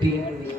3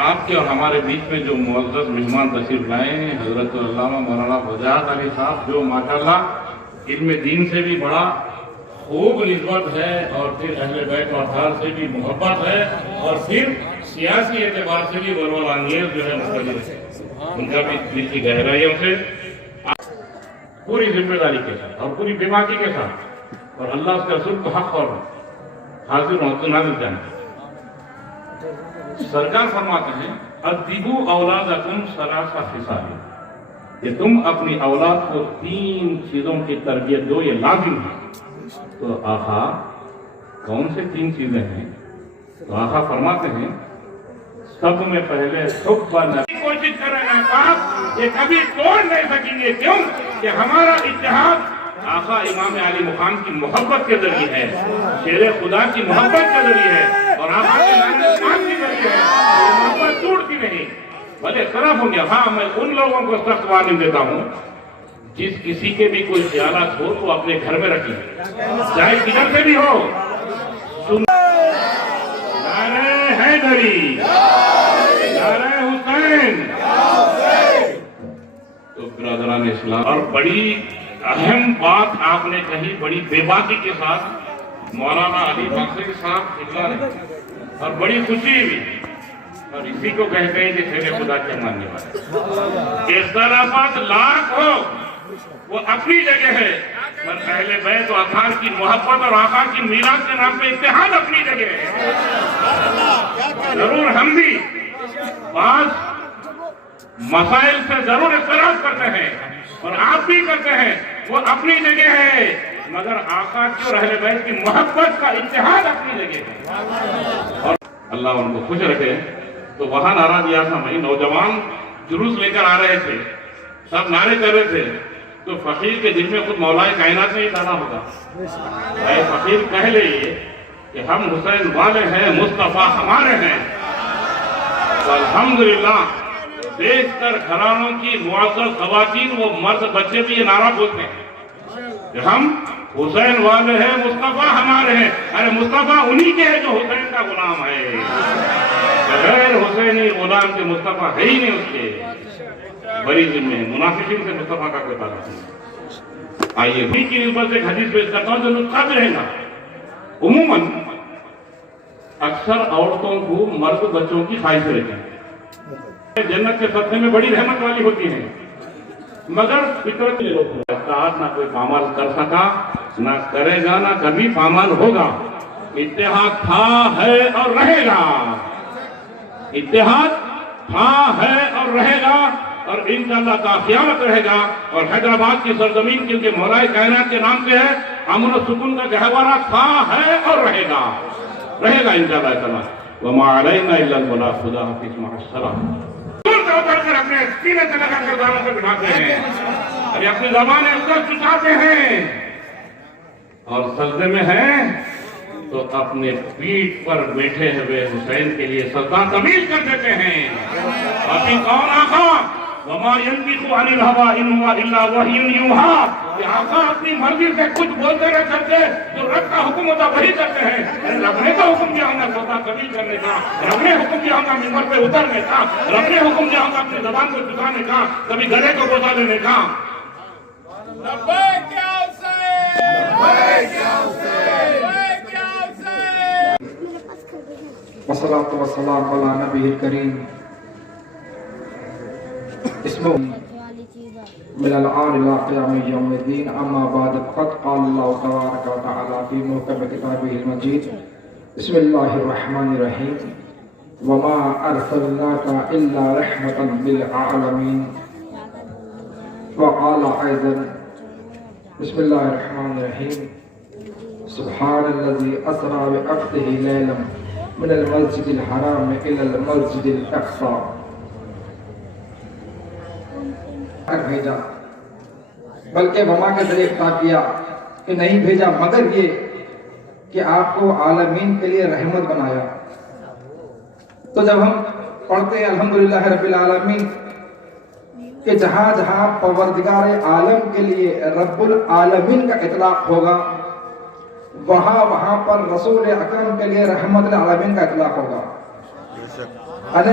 آپ کے اور ہمارے بیچ میں جو معزز مہمان تشریف لائے ہیں حضرت علامہ مولانا فضیلت علی صاحب، جو ماشاءاللہ علم دین سے بھی بڑا خوب نسبت ہے، اور پھر اہل بیت و اطہار سے بھی محبت ہے، اور پھر سیاسی اعتبار سے بھی ولول انگیز جو ہے مختلف ہے، ان کا بھی دل کی گہرائیوں سے پوری ذمہ داری کے ساتھ اور پوری بیماری کے ساتھ اور اللہ کے رسول کو حق اور حاضر نازل جانا۔ سرکار فرماتے ہیں ادبوا اولادکم ثلاث خصال، کہ تم اپنی اولاد کو 3 چیزوں کی تربیت دو، یہ لازم ہے۔ تو آقا کون سے 3 چیزیں ہیں؟ تو آقا فرماتے ہیں سب میں پہلے حب نبی کوشش کریں گے پاک، یہ کبھی توڑ نہیں سکیں گے، کیوں کہ ہمارا اتحاد آقا امام علی مقام کی محبت کے ذریعے ہے، شیر خدا کی محبت کے ذریعے ہے، اور آقا کے نام ایمان کے ذریعے ہے۔ یہ محبت ٹوٹتی نہیں، بھلے طرف ہوں گے۔ ہاں میں ان لوگوں کو سخت وارننگ دیتا ہوں، جس کسی کے بھی کوئی خیالات ہو تو اپنے گھر میں رکھیں، چاہے کدھر سے بھی ہو۔ نعرہ حیدری، نعرہ حسین۔ تو برادران اسلام، اور بڑی اہم بات آپ نے کہی، بڑی بے باکی کے ساتھ مولانا علی باقری صاحب اطلاع نے، اور بڑی خوشی بھی، اور اسی کو کہتے ہیں کہ شیر خدا کے ماننے والے۔ اختلافات لاکھ ہو، وہ اپنی جگہ ہے، پر اہل بیت و اطہار کی محبت اور آقا کی میراث کے نام پہ اتحاد اپنی جگہ ہے۔ ضرور ہم بھی بعض مسائل سے ضرور اختلاف کرتے ہیں، اور آپ بھی کرتے ہیں، وہ اپنی جگہ ہے، مگر آقا کی اور اہل بیت کی محبت کا اتحاد اپنی جگہ ہے، اور اللہ ان کو خوش رکھے۔ تو وہاں نعرہ دیا تھا، میں نوجوان جلوس لے کر آ رہے تھے، سب نعرے کر رہے تھے، تو فقیر کے دل میں خود مولا کائنات میں ہی ڈالا ہوگا، اے فقیر کہہ لئے کہ ہم حسین والے ہیں، مصطفیٰ ہمارے ہیں۔ الحمدللہ بیشتر گھرانوں کی معزز خواتین و مرد بچے بھی یہ نعرہ بولتے ہیں کہ ہم حسین والے ہیں، مصطفیٰ ہمارے ہیں۔ ارے مصطفیٰ انہی کے ہے جو حسین کا غلام ہے، بغیر حسینی غلام کے مصطفیٰ ہے ہی نہیں، اس کے بڑی ذمہ ہے، منافقین سے مصطفیٰ کا کوئی تعلق نہیں۔ آئیے بھی کی نسبت سے ایک حدیث پیش کرتا ہوں جو نسخہ بھی رہے گا۔ عموماً اکثر عورتوں کو مرد بچوں کی خواہش رہتی ہے، جنت کے صدقے میں بڑی رحمت والی ہوتی ہیں، مگر فطرت نہ کوئی پامال کر سکا، نہ کرے گا، نہ کبھی پامال ہوگا۔ اتحاد تھا، ہے اور رہے گا، اتحاد تھا، ہے اور رہے گا، اور انشاءاللہ تا قیامت رہے گا۔ اور حیدرآباد کی سرزمین کیونکہ مولا کائنات کے نام سے ہے، امن و سکون کا گہوارہ تھا، ہے اور رہے گا، رہے گا انشاءاللہ تعالی۔ وما علینا الا البلاغ۔ خدا حافظ، مع السلام۔ اتر کر اپنے سینے سے لگا کر دانوں کو بٹھاتے ہیں، اور اپنی زبانیں اندر چٹاتے ہیں، اور سجدے میں ہیں تو اپنے پیٹھ پر بیٹھے ہوئے حسین کے لیے سجدہ طویل کر دیتے ہیں۔ ابھی کون آقا وما ينطق عن الهوى ان هو الا وحی یوحى، کہ آقا اپنی مرضی سے کچھ بولتے رہ کرتے، جو رب کا حکم ہوتا وہی کرتے ہیں۔ رب نے تو حکم دیا ہوگا سودا قبیل کرنے کا، رب نے حکم دیا ہوگا ممبر پہ اترنے کا، رب نے حکم دیا ہوگا اپنی زبان کو چکانے کا، کبھی گلے کو بوسا دینے کا۔ لبیک یا حسین، لبیک یا حسین، لبیک یا حسین۔ والصلاة والسلام علی نبی کریم اسمه من الآن إلى قيام يوم الدين، أما بعد فقد قال الله تبارك وتعالى في محكم كتابه المجيد، بسم الله الرحمن الرحيم، وما أرسلناك إلا رحمة للعالمين، وقال أيضا بسم الله الرحمن الرحيم، سبحان الذي أسرى بعبده ليلا من المسجد الحرام إلى المسجد الأقصى، بھیجا، بلکہ وما کے ذریعے خطاب کیا کہ نہیں بھیجا مگر یہ کہ آپ کو عالمین کے لیے رحمت بنایا۔ تو جب ہم پڑھتے ہیں الحمدللہ رب العالمین کہ جہاں جہاں پروردگار عالم کے لیے رب العالمین کا اطلاق ہوگا، وہاں وہاں پر رسول اکرم کے لیے رحمت العالمین کا اطلاق ہوگا۔ અને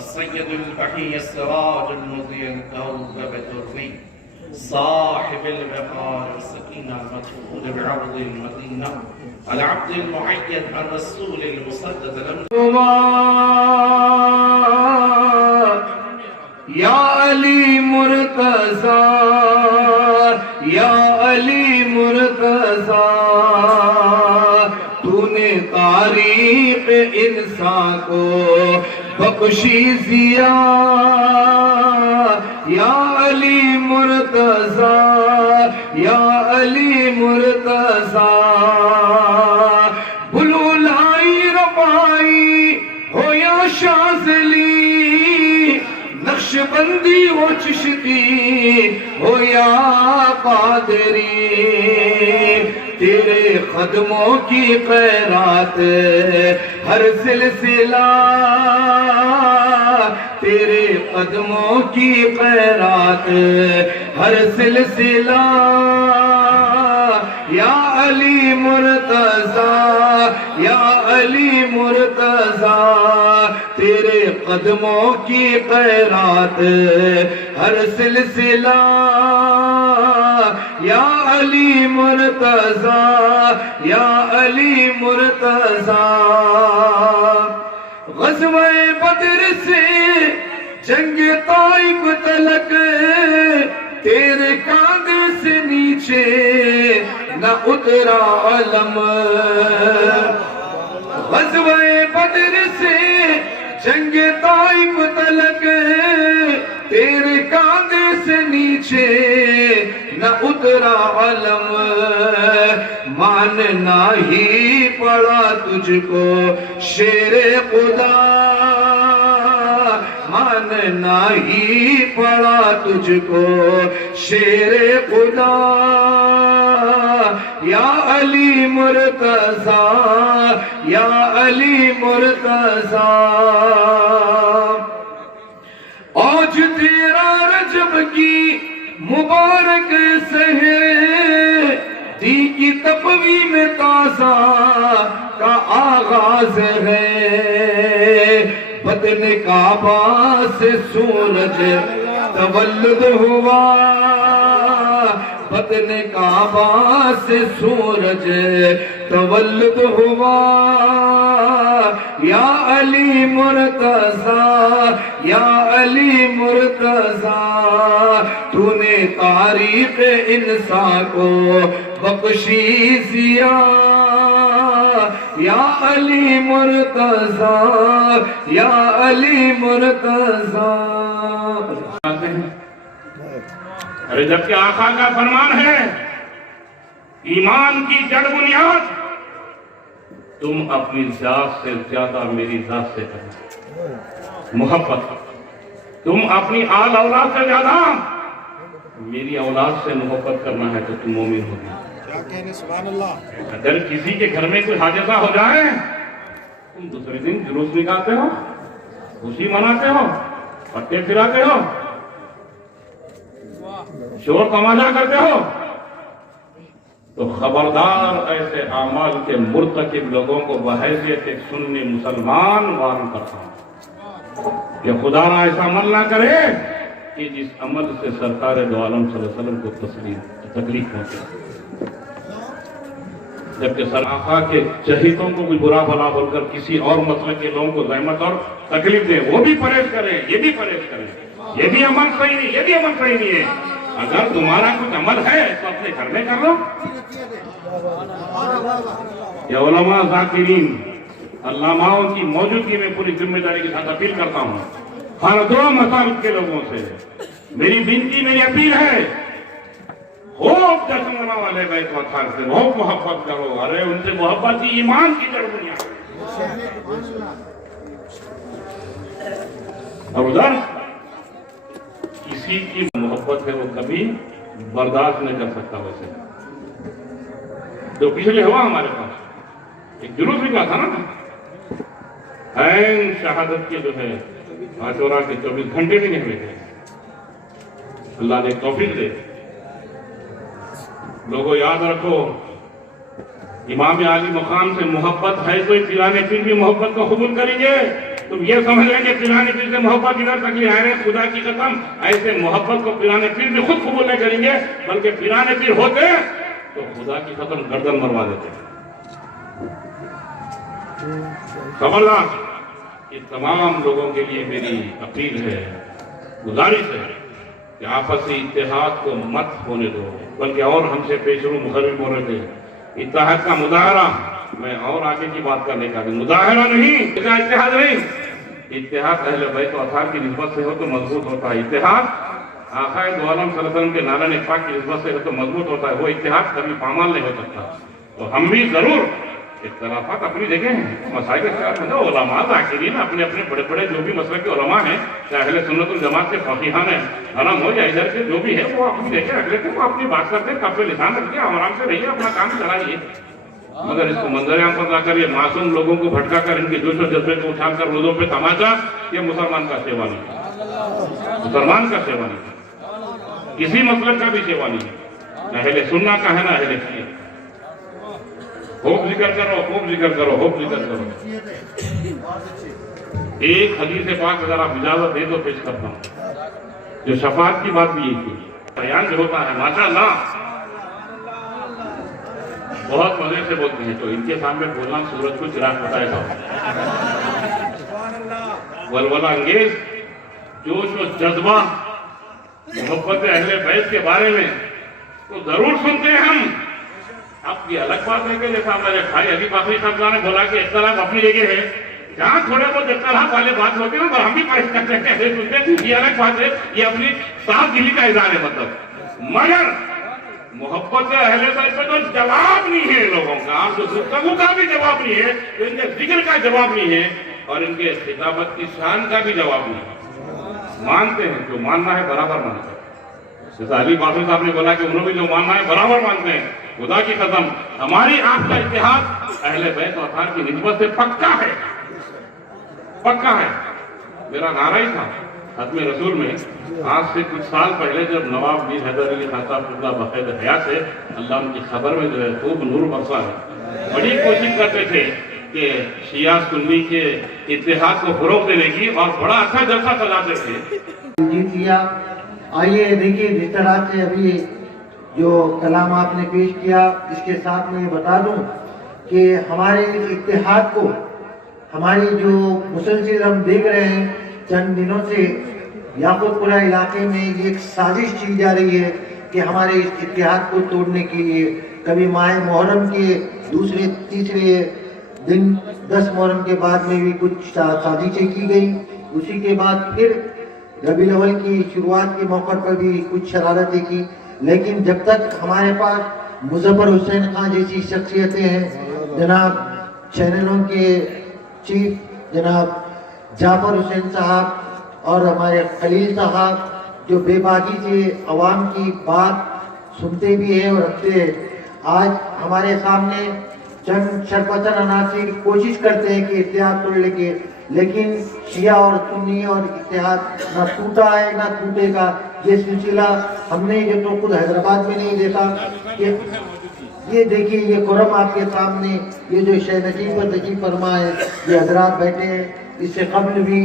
السيد البحي السراج المضيء الكوكب الدري صاحب الوقار والسكينة المدفون بعرض المدينة العبد المعيد الرسول المسدد یا علی مرتضی یا علی مرتضی تو نے تاریخ انسان کو بخشی ضیا یا علی مرتضی یا علی مرتضی بلولائی ربائی ہو یا شاذلی نقش بندی ہو چشتی ہو یا قادری تیرے قدموں کی خیرات ہر سلسلہ تیرے قدموں کی خیرات ہر سلسلہ یا علی مرتضی یا علی مرتضی تیرے قدموں کی خیرات ہر سلسلہ یا علی مرتضی یا علی مرتضی غزوہ بدر سے جنگ طائف تلک تیرے کاندھے سے نیچے نہ اترا علم غزوہ بدر سے جنگ طائف تلک تیرے کاندھے سے نیچے نہ اترا علم ماننا ہی پڑا تجھ کو شیر خدا ماننا ہی پڑا تجھ کو شیر خدا یا علی مرتضی یا علی مرتضی آج تیرا رجب کی مبارک سحر دی کی تپوی میں تازہ کا آغاز ہے بدن کعبہ سے سورج تولد ہوا بدن کعبہ سے سورج تولد ہوا یا علی مرتضی یا علی مرتضی تو نے تاریخ انسان کو بخشی ضیا یا علی مرتضی یا علی مرتضی ارے جبکہ آقا کا فرمان ہے ایمان کی جڑ بنیاد تم اپنی ذات سے زیادہ میری ذات سے کرنا محبت تم اپنی آل اولاد سے زیادہ میری اولاد سے محبت کرنا ہے تو تم مومن ہوگی اگر کسی کے گھر میں کوئی حادثہ ہو جائے تم دوسرے دن جلوس نکالتے ہو خوشی مناتے ہو پٹے پھراتے ہو شور تماشا کرتے ہو تو خبردار ایسے اعمال کے مرتکب لوگوں کو بحیثیت ایک سنی مسلمان وارن کرتا ہوں کہ خدا نہ ایسا عمل نہ کرے کہ جس عمل سے سرکار دو عالم صلی اللہ علیہ وسلم کو تکلیف پہنچے، جبکہ آقا کے چہیتوں کو بھی برا بھلا بول کر کسی اور مسلک کے لوگوں کو زحمت اور تکلیف دیں، وہ بھی پرہیز کریں، یہ بھی پرہیز کریں، یہ بھی عمل صحیح نہیں، یہ بھی عمل صحیح نہیں ہے۔ اگر تمہارا کچھ عمل ہے تو اپنے گھر میں کر لو۔ یہ علماء ذاکرین علماؤں کی موجودگی میں پوری ذمہ داری کے ساتھ اپیل کرتا ہوں، ہر دو مذاہب کے لوگوں سے میری بنتی، میری اپیل ہے، خوب جشن مناؤ والے بیت اطہار سے، خوب محبت کرو، ارے ان سے محبت ہی ایمان کی جڑ بنیاد۔ اور ادھر کسی کی محبت ہے وہ کبھی برداشت نہیں کر سکتا۔ ویسے جو پچھلے ہوا ہمارے پاس ایک جلوس نکلا تھا نا، عین شہادت کے جو ہے عاشورہ کے 24 گھنٹے بھی نہیں ہوئے تھے، اللہ نے توفیق دے۔ لوگوں یاد رکھو، امام عالی مقام سے محبت ہے تو پیرانے پیر بھی محبت کو قبول کریں گے۔ تم یہ سمجھ لیں کہ پیرانے پیر سے محبت ادھر تک لے آئے، خدا کی قسم ایسے محبت کو پیرانے پیر بھی خود قبول نہیں کریں گے، بلکہ پیرانے پیر ہوتے تو خدا کی قسم گردن مروا دیتے۔ خبردار، یہ تمام لوگوں کے لیے میری اپیل ہے، گزارش ہے کہ آپسی اتحاد کو مت ہونے دو، بلکہ اور ہم سے پیشرو مخرب ہو رہے تھے۔ اتحاد کا مظاہرہ، میں اور آگے کی بات کرنے کا مظاہرہ نہیں، اتحاد نہیں، اتحاد اہل بیت و اطہار کی نسبت سے ہو تو مضبوط ہوتا ہے۔ اتحاد آقا دو عالم صلی اللہ علیہ وسلم کے نعرہ پاک کی نسبت سے ہو تو مضبوط ہوتا ہے۔ وہ اتحاد کبھی پامال نہیں ہو سکتا۔ تو ہم بھی ضرور اختلافات اپنی جگہ ہیں، مسائل کے خیال میں علماء ذاکرین اپنے اپنے بڑے بڑے جو بھی مسلک کے علماء ہیں، چاہے اہل سنت الجماعت کے فقیہان حرم ہو یا ادھر کے جو بھی ہے، وہ اپنی جگہ اگلے کو اپنی بات کرتے ہیں، کف پہ لسان رکھیے، آرام سے رہیے، اپنا کام چلائیے۔ مگر اس کو منظر عام پر لا کر یہ معصوم لوگوں کو بھٹکا کر ان کے جوش و جذبے کو اچھال کر روزوں پہ تماشا، یہ مسلمان کا سیوا نہیں، مسلمان کا سیوا نہیں، کسی مسلک کا بھی سیوا نہیں، نہ اہل سنت کا ہے نہ اہل شیعہ۔ خوب ذکر کرو، خوب ذکر کرو، خوب ذکر کرو۔ ایک حدیث پاک اگر آپ اجازت دے تو پیش کرتا ہوں، جو شفاعت کی بات بھی یہ تھی، بیان جو ہوتا ہے ماشاءاللہ بہت مزے سے بولتے ہیں، تو ان کے سامنے بولنا سورج کو چراغ بتائے گا، ولولہ انگیز جوش و جذبہ محبت اہل بیت کے بارے میں تو ضرور سنتے ہیں ہم۔ اب یہ الگ بات ہے کہ جیسا میرے بھائی علی باقری صاحب نے بولا کہ اختلاف اپنی جگہ ہے، جہاں تھوڑے بہت اختلاف والے بات ہوتے ہیں تو ہم بھی پیش کرتے ہیں، یہ الگ بات ہے، یہ اپنی صاف دلی کا اظہار ہے۔ مطلب مگر محبت اہل بیت پہ تو جواب نہیں ہے لوگوں کا، آپ جو گفتگو کا بھی جواب نہیں ہے، ان کے ذکر کا جواب نہیں ہے، اور ان کے خطابت کی شان کا بھی جواب نہیں ہے۔ مانتے ہیں، جو ماننا ہے برابر مانتے ہیں، جیسا علی باقری صاحب نے بولا کہ انہوں بھی جو ماننا ہے برابر مانتے ہیں۔ خدا کی قسم ہماری آپ کا اتحاد اہل بیت و اطہار کی نسبت سے پکا ہے، پکا ہے۔ میرا نعرہ ہی تھا ختم رسول میں، آج سے کچھ سال پہلے جب نواب میر حیدر علی خان صاحب اللہ بقید حیات ہے، اللہ ان کی خبر میں جو ہے خوب نور برسا ہے، بڑی کوشش کرتے تھے کہ شیعہ سنی کے اتحاد کو فروغ دینے کی، اور بڑا اچھا جلسہ سجاتے تھے۔ جیت لیا۔ آئیے دیکھیے جس طرح سے ابھی جو کلام آپ نے پیش کیا، اس کے ساتھ میں یہ بتا دوں کہ ہمارے اتحاد کو، ہماری جو مسلسل ہم دیکھ رہے ہیں چند دنوں سے یاقوت پورہ علاقے میں یہ ایک سازش کی جا رہی ہے کہ ہمارے اس اتحاد کو توڑنے کے لیے کبھی ماہ محرم کے دوسرے تیسرے دن 10 محرم کے بعد میں بھی کچھ سازشیں کی گئی، اسی کے بعد پھر ربیع الاول کی شروعات کے موقع پر بھی کچھ شرارتیں کی، لیکن جب تک ہمارے پاس مظفر حسین خان جیسی شخصیتیں ہیں، جناب چینلوں کے چیف جناب جعفر حسین صاحب اور ہمارے خلیل صاحب جو بے باکی سے عوام کی بات سنتے بھی ہیں اور رکھتے ہیں، آج ہمارے سامنے چند شرپسند عناصر کوشش کرتے ہیں کہ اتحاد توڑنے کے، لیکن شیعہ اور سنی اور اتحاد نہ ٹوٹا ہے نہ ٹوٹے گا۔ یہ سلسلہ ہم نے یہ تو خود حیدرآباد میں نہیں دیکھا کہ یہ دیکھیے یہ قرم آپ کے سامنے، یہ جو شہ نشین پر تشریف فرما ہے، یہ حضرات بیٹھے ہیں، اس سے قبل بھی